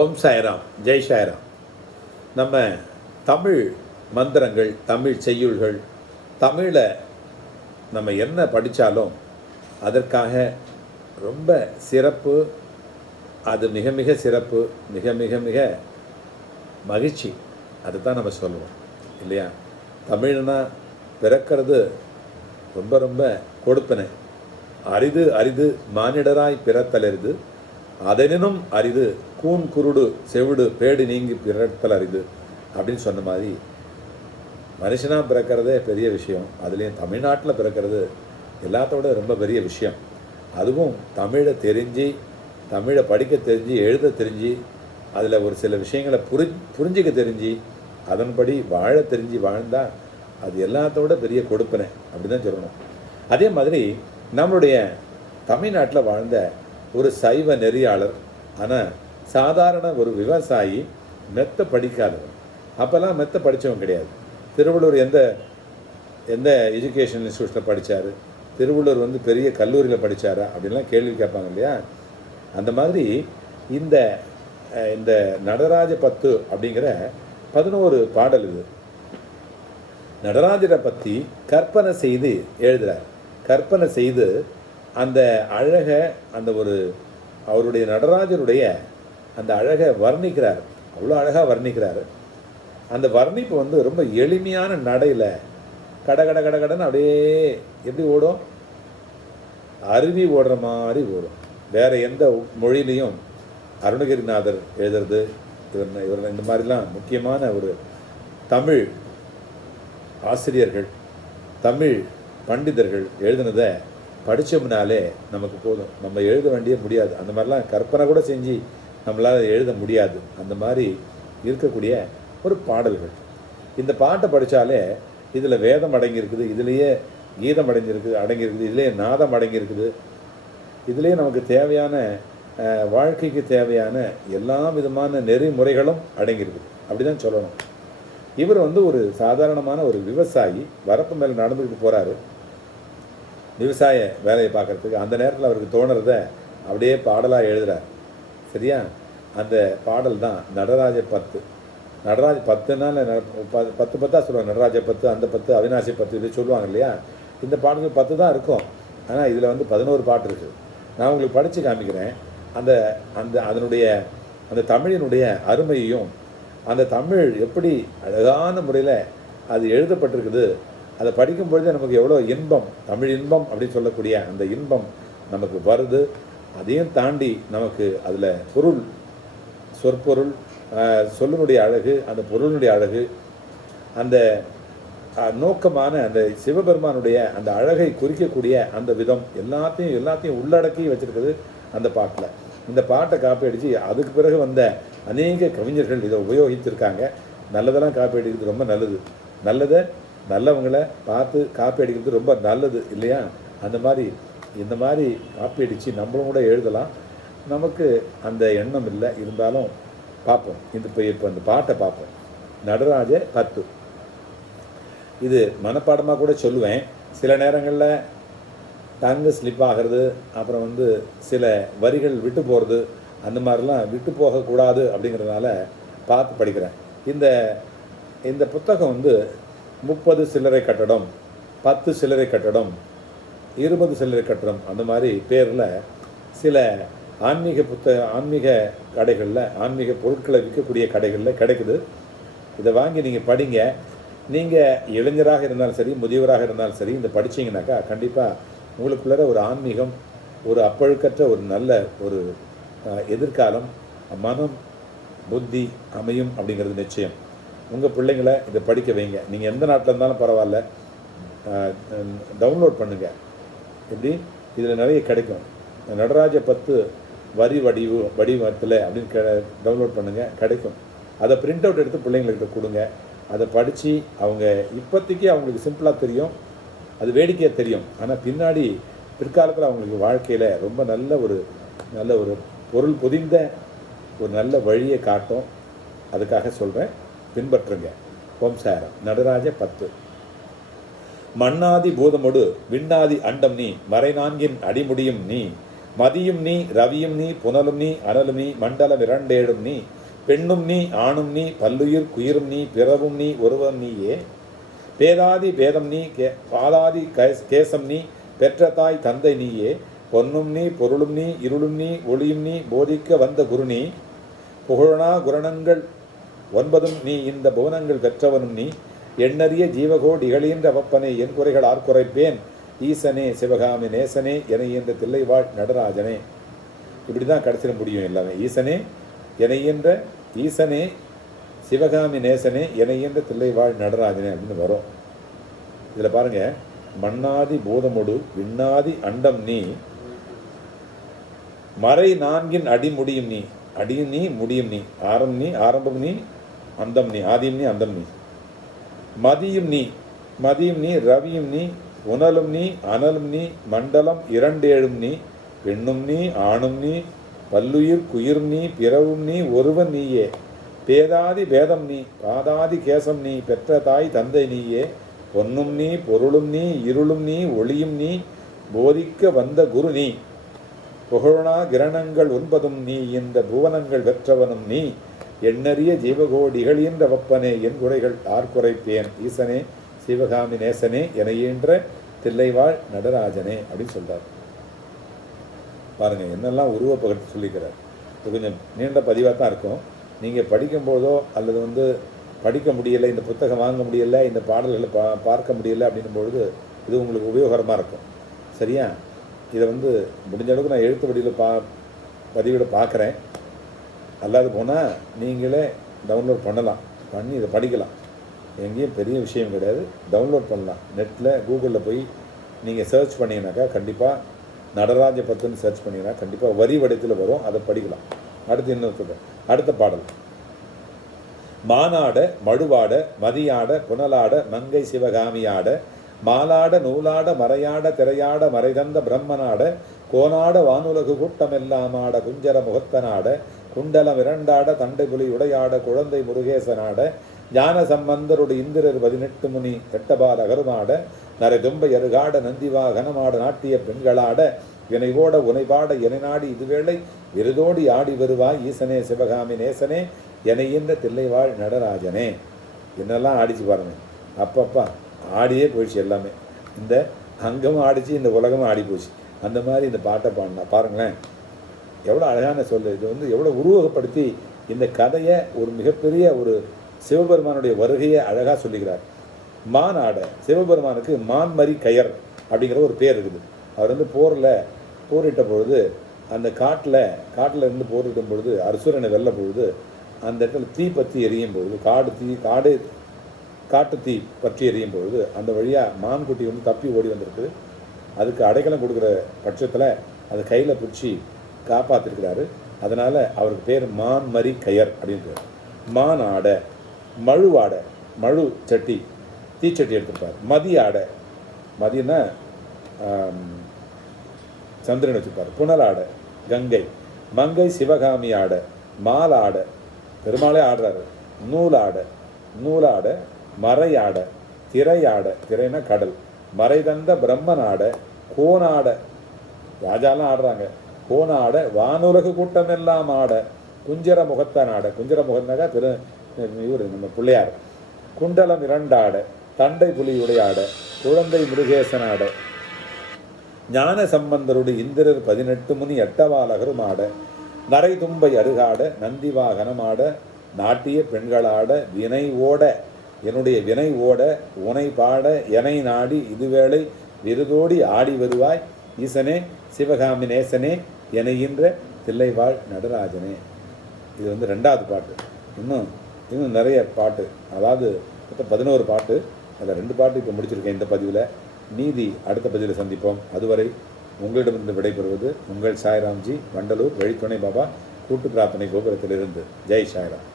ஓம் சாய்ராம் ஜெய் சாய்ராம். நம்ம தமிழ் மந்திரங்கள் தமிழ் செய்யுள்கள் தமிழை நம்ம என்ன படித்தாலும் அதற்காக ரொம்ப சிறப்பு அது மிக மிக சிறப்பு மிக மிக மிக மகிழ்ச்சி. அதுதான் நம்ம சொல்லுவோம் இல்லையா? தமிழ்னா பிறக்கிறது ரொம்ப ரொம்ப கொடுப்பனை. அரிது அரிது மானிடராய் பிறத்தலரிது அதனினும் அரிது கூன் குருடு செவிடு பேடு நீங்கி பிறத்தல் அரிது அப்படின்னு சொன்ன மாதிரி மனுஷனாக பிறக்கிறதே பெரிய விஷயம். அதுலேயும் தமிழ்நாட்டில் பிறக்கிறது எல்லாத்தோட ரொம்ப பெரிய விஷயம். அதுவும் தமிழை தெரிஞ்சு தமிழை படிக்க தெரிஞ்சு எழுத தெரிஞ்சு அதில் ஒரு சில விஷயங்களை புரி புரிஞ்சிக்க தெரிஞ்சு அதன்படி வாழ தெரிஞ்சு வாழ்ந்தால் அது எல்லாத்தோட பெரிய கொடுப்பனை அப்படி தான் சொல்லணும். அதே மாதிரி நம்மளுடைய தமிழ்நாட்டில் வாழ்ந்த ஒரு சைவ நெறியாளர் ஆனால் சாதாரண ஒரு விவசாயி மெத்த படிக்காதவன். அப்போல்லாம் மெத்த படித்தவன் கிடையாது. திருவள்ளூர் எந்த எந்த எஜுகேஷன் இன்ஸ்டியூஷனில் படித்தார் திருவள்ளூர் வந்து பெரிய கல்லூரியில் படித்தாரா அப்படின்லாம் கேள்வி கேட்பாங்க இல்லையா? அந்த மாதிரி இந்த இந்த நடராஜ பத்து அப்படிங்கிற பதினோரு பாடல் இது. நடராஜரை பற்றி கற்பனை செய்து எழுதுகிறார் கற்பனை செய்து அந்த அழக அந்த ஒரு அவருடைய நடராஜருடைய அந்த அழகை வர்ணிக்கிறார். அவ்வளோ அழகாக வர்ணிக்கிறார். அந்த வர்ணிப்பு வந்து ரொம்ப எளிமையான நடையில் கட கட கட கடன்னு அப்படியே எப்படி ஓடும்? அருவி ஓடுற மாதிரி ஓடும். வேறு எந்த மொழியிலையும் அருணகிரிநாதர் எழுதுறது இவர் இவர் இந்த மாதிரிலாம் முக்கியமான ஒரு தமிழ் ஆசிரியர்கள் தமிழ் பண்டிதர்கள் எழுதுனதை படித்தோம்னாலே நமக்கு போதும். நம்ம எழுத வேண்டிய முடியாது. அந்த மாதிரிலாம் கற்பனை கூட செஞ்சு நம்மளால் எழுத முடியாது. அந்த மாதிரி இருக்கக்கூடிய ஒரு பாடல்கள். இந்த பாட்டை படித்தாலே இதில் வேதம் அடங்கியிருக்குது இதுலேயே கீதம் அடங்கியிருக்குது அடங்கியிருக்குது இதுலேயே நாதம் அடங்கியிருக்குது. இதுலேயே நமக்கு தேவையான வாழ்க்கைக்கு தேவையான எல்லா விதமான நெறிமுறைகளும் அடங்கியிருக்குது. அப்படி தான் சொல்லணும். இவர் வந்து ஒரு சாதாரணமான ஒரு விவசாயி வரப்பு மேலே நடந்துக்கிட்டு போகிறாரு விவசாய வேலையை பார்க்கறதுக்கு. அந்த நேரத்தில் அவருக்கு தோணுறத அப்படியே பாடலாக எழுதுகிறார் சரியா? அந்த பாடல் தான் நடராஜ பத்து. நடராஜ பத்துனால பத்து பத்தா சொல்லுவாங்க நடராஜ பத்து அந்த பத்து அவினாசி பத்து இது சொல்லுவாங்க இல்லையா? இந்த பாடல்கள் பத்து தான் இருக்கும். ஆனால் இதில் வந்து பதினோரு பாட்டு இருக்குது நான் உங்களுக்கு படித்து காமிக்கிறேன். அந்த அந்த அதனுடைய அந்த தமிழினுடைய அருமையையும் அந்த தமிழ் எப்படி அழகான முறையில் அது எழுதப்பட்டிருக்குது அதை படிக்கும் பொழுது நமக்கு எவ்வளோ இன்பம் தமிழ் இன்பம் அப்படின்னு சொல்லக்கூடிய அந்த இன்பம் நமக்கு வருது. அதையும் தாண்டி நமக்கு அதில் பொருள் சொற்பொருள் சொல்லினுடைய அழகு அந்த பொருளினுடைய அழகு அந்த நோக்கமான அந்த சிவபெருமானுடைய அந்த அழகை குறிக்கக்கூடிய அந்த விதம் எல்லாத்தையும் எல்லாத்தையும் உள்ளடக்கி வச்சிருக்குது அந்த பாட்டில். இந்த பாட்டை காப்பி அடித்து அதுக்கு பிறகு வந்த அநேக கவிஞர்கள் இதை உபயோகித்திருக்காங்க. நல்லதெல்லாம் காப்பி அடிக்கிறது ரொம்ப நல்லது. நல்லதை நல்லவங்களை பார்த்து காப்பி அடிக்கிறது ரொம்ப நல்லது இல்லையா? அந்த மாதிரி இந்த மாதிரி காப்பி அடித்து நம்மளும் கூட எழுதலாம். நமக்கு அந்த எண்ணம் இல்லை. இருந்தாலும் பார்ப்போம். இந்த இப்போ இப்போ இந்த பாட்டை பார்ப்போம். நடராஜ பத்து. இது மனப்பாடமாக கூட சொல்லுவேன். சில நேரங்களில் டங்கு ஸ்லிப் ஆகிறது அப்புறம் வந்து சில வரிகள் விட்டு போகிறது அந்த மாதிரிலாம் விட்டு போகக்கூடாது அப்படிங்கிறதுனால பார்த்து படிக்கிறேன். இந்த இந்த புத்தகம் வந்து முப்பது சில்லறை கட்டடம் பத்து சில்லறை கட்டடம் இருபது சில்லறை கட்டணம் அந்த மாதிரி பேரில் சில ஆன்மீக புத்த ஆன்மீக கடைகளில் ஆன்மீக பொருட்களை விற்கக்கூடிய கடைகளில் கிடைக்குது. இதை வாங்கி நீங்கள் படிங்க. நீங்கள் இளைஞராக இருந்தாலும் சரி முதியவராக இருந்தாலும் சரி இந்த படிச்சீங்கன்னாக்கா கண்டிப்பாக உங்களுக்குள்ளார ஒரு ஆன்மீகம் ஒரு அப்பழுக்கற்ற ஒரு நல்ல ஒரு எதிர்காலம் மனம் புத்தி அமையும் அப்படிங்கிறது நிச்சயம். உங்கள் பிள்ளைங்களை இதை படிக்க வைங்க. நீங்கள் எந்த நாட்டில் இருந்தாலும் பரவாயில்ல. டவுன்லோட் பண்ணுங்கள் எப்படி இதில் நிறைய கிடைக்கும். நடராஜ பத்து வரி வடிவு வடிவத்தில் அப்படின்னு கெ டவுன்லோட் பண்ணுங்கள் கிடைக்கும். அதை பிரிண்ட் அவுட் எடுத்து பிள்ளைங்கள்கிட்ட கொடுங்க. அதை படித்து அவங்க இப்போதைக்கு அவங்களுக்கு சிம்பிளாக தெரியும். அது வேடிக்கையாக தெரியும். ஆனால் பின்னாடி பிற்காலத்தில் அவங்களுக்கு வாழ்க்கையில் ரொம்ப நல்ல ஒரு நல்ல ஒரு பொருள் பொதிந்த ஒரு நல்ல வழியை காட்டும். அதுக்காக சொல்கிறேன் பின்பற்றுங்க. ஓம் சாரம். நடராஜ பத்து. மண்ணாதி பூதமொடு விண்ணாதி அண்டம் நீ மறைநான்கின் அடிமுடியும் நீ. மதியும் நீ ரவியும் நீ புனலும் நீ அனலும் நீ மண்டலம் இரண்டேடும் நீ. பெண்ணும் நீ ஆணும் நீ பல்லுயிர் குயிரும் நீ பிறவும் நீ ஒருவன் நீயே. பேதாதி பேதம் நீ கே பாதாதி கேஸ்- கேசம் நீ பெற்ற தாய் தந்தை நீயே. பொன்னும் நீ பொருளும் நீ இருளும் நீ ஒளியும் நீ போதிக்க வந்த குரு நீ. புகழனா குரணங்கள் ஒன்பதும் நீ இந்த புவனங்கள் பெற்றவனும் நீ. எண்ணறிய ஜீவகோடிகளின்ற வப்பனே என் குறைகள் ஆர்குறைப்பேன் ஈசனே சிவகாமி நேசனே என என்ற தில்லைவாழ் நடராஜனே. இப்படி தான் கடைசியில் முடியும் எல்லாமே. ஈசனே என்ற ஈசனே சிவகாமி நேசனே என்ற தில்லைவாழ் நடராஜனே அப்படின்னு வரும். இதில் பாருங்கள் மண்ணாதி பூதமுடு விண்ணாதி அண்டம் நீ மறை நான்கின் அடி முடியும் நீ அடியும் நீ முடியும் நீ ஆரம் நீ ஆரம்பம் நீ அந்தம் நீ ஆதியும் நீ அந்தம் நீ. மதியும் நீ மதியும் நீ ரவியும் நீ உணலும் நீ அனலும் நீ மண்டலம் இரண்டேழும் நீ பெண்ணும் நீ ஆணும் நீ பல்லுயிர் குயிரும் நீ பிறவும் நீ ஒருவன் நீயே. பேதாதி பேதம் நீ பாதாதி கேசம் நீ பெற்ற தாய் தந்தை நீயே. பொன்னும் நீ பொருளும் நீ இருளும் நீ ஒளியும் நீ போதிக்க வந்த குரு நீ. புகழனா கிரணங்கள் ஒன்பதும் நீ இந்த புவனங்கள் பெற்றவனும் நீ. எண்ணறிய ஜீவகோடிகள் என்ற வப்பனே என் குறைகள் ஆர்க்குறைப்பேன் ஈசனே சிவகாமி நேசனே என ஈன்ற தில்லைவாழ் நடராஜனே அப்படின்னு சொல்கிறார் பாருங்கள் என்னெல்லாம் உருவப்பகத்து சொல்லிக்கிறார். இது கொஞ்சம் நீண்ட பதிவாக தான் இருக்கும். நீங்கள் படிக்கும்போதோ அல்லது வந்து படிக்க முடியலை இந்த புத்தகம் வாங்க முடியலை இந்த பாடல்களை பா பார்க்க முடியலை அப்படின்னும் பொழுது இது உங்களுக்கு உபயோகரமாக இருக்கும். சரியா? இதை வந்து முடிஞ்ச அளவுக்கு நான் எழுத்து வடிவில் பா பதிவிட பார்க்குறேன். அல்லாது போனால் நீங்களே டவுன்லோட் பண்ணலாம். பண்ணி இதை படிக்கலாம். எங்கேயும் பெரிய விஷயம் கிடையாது. டவுன்லோட் பண்ணலாம். நெட்டில் கூகுளில் போய் நீங்கள் சர்ச் பண்ணீங்கன்னாக்கா கண்டிப்பாக நடராஜ பத்துன்னு சர்ச் பண்ணீங்கன்னா கண்டிப்பாக வரி வடத்தில் வரும். அதை படிக்கலாம். அடுத்து இன்னொரு அடுத்த பாடல். மானாட மழுவாட மதியாட புனலாட மங்கை சிவகாமியாட மாலாட நூலாட மறையாட திரையாட மறைதந்த பிரம்மனாட கோனாட வானுலகு கூட்டமெல்லாமாட குஞ்சர முகத்தனாட குண்டலம் இரண்டாட தண்டை புலி உடையாட குழந்தை முருகேசனாட ஞான சம்பந்தருடைய இந்திரர் பதினெட்டு முனி எட்டபால அகருமாட நரைதும்பை அருகாட நந்திவா கனமாட நாட்டிய பெண்களாட வினைவோட உனைபாட என நாடி இதுவேளை விருதோடி ஆடி வருவாய் ஈசனே சிவகாமி நேசனே எனையின்ற தில்லைவாழ் நடராஜனே. என்னெல்லாம் ஆடிச்சு பாருங்க. அப்பப்பா ஆடியே போயிடுச்சு எல்லாமே. இந்த அங்கமும் ஆடிச்சு இந்த உலகமும் ஆடி போச்சு அந்த மாதிரி இந்த பாட்டை பாடினா பாருங்களேன். எவ்வளோ அழகான சொல்லு இது வந்து எவ்வளோ உருவகப்படுத்தி இந்த கதையை ஒரு மிகப்பெரிய ஒரு சிவபெருமானுடைய வருகையை அழகாக சொல்லுகிறார் மான் ஆடை சிவபெருமானுக்கு மான்மரி கயர் அப்படிங்கிற ஒரு பேர் இருக்குது. அவர் வந்து போரில் போரிட்ட பொழுது அந்த காட்டில் காட்டில் இருந்து போரிடும் பொழுது அரசுரனை வெல்ல பொழுது அந்த இடத்துல தீ பற்றி எரியும் பொழுது காடு தீ காடு காட்டு தீ பற்றி எரியும் பொழுது அந்த வழியாக மான்குட்டி வந்து தப்பி ஓடி வந்திருக்குது. அதுக்கு அடைக்கலம் கொடுக்குற பட்சத்தில் அதை கையில் பிடிச்சி காப்பாற்றிருக்கிறாரு அதனால் அவருக்கு பேர் மான் மரி கயர் அப்படின்னு பேர். மான் ஆடை மழு ஆடை மழு சட்டி தீச்சட்டி எடுத்திருப்பார். மதி ஆடை மதியன்னா ஆம், சந்திரன் வச்சுப்பார் புனலாடை கங்கை மங்கை சிவகாமி ஆடை மாலாடை பெருமாளே ஆடுறாரு. நூலாடை நூலாடை மறையாடை திரையாடை திரைனா கடல். மறைதந்த பிரம்மனாடை கோனாடை ராஜாலாம் ஆடுறாங்க. கோனாட வானுலகு கூட்டம் எல்லாம் ஆட குஞ்சர முகத்தான் ஆட. குஞ்சர முகத்னாக்கா திரு இவர் நம்ம பிள்ளையார். குண்டலம் இரண்டாட தண்டை புலி உடையாட குழந்தை முருகேசனாட ஞான சம்பந்தருடைய இந்திரர் பதினெட்டு முனி எட்டவாலகரும் ஆட. நரை தும்பை அருகாட நந்தி வாகனமாட நாட்டிய பெண்களாட வினை ஓட. என்னுடைய வினை ஓட உனை பாட எனை நாடி. இதுவேளை விருதோடி ஆடி வருவாய். ஈசனே சிவகாமி நேசனே எனைகின்ற தில்லைவாழ் நடராஜனே. இது வந்து ரெண்டாவது பாட்டு. இன்னும் இன்னும் நிறைய பாட்டு. அதாவது மொத்தம் பதினோரு பாட்டு. அதில் ரெண்டு பாட்டு இப்போ முடிச்சிருக்கேன் இந்த பதிவில். நீதி அடுத்த பதிவில் சந்திப்போம். அதுவரை உங்களிடமிருந்து விடைபெறுவது உங்கள் சாய்ராம்ஜி வண்டலூர் வழித்துணை பாபா கூட்டு பிரார்த்தனை கோபுரத்திலிருந்து. ஜெய் சாய்ராம்.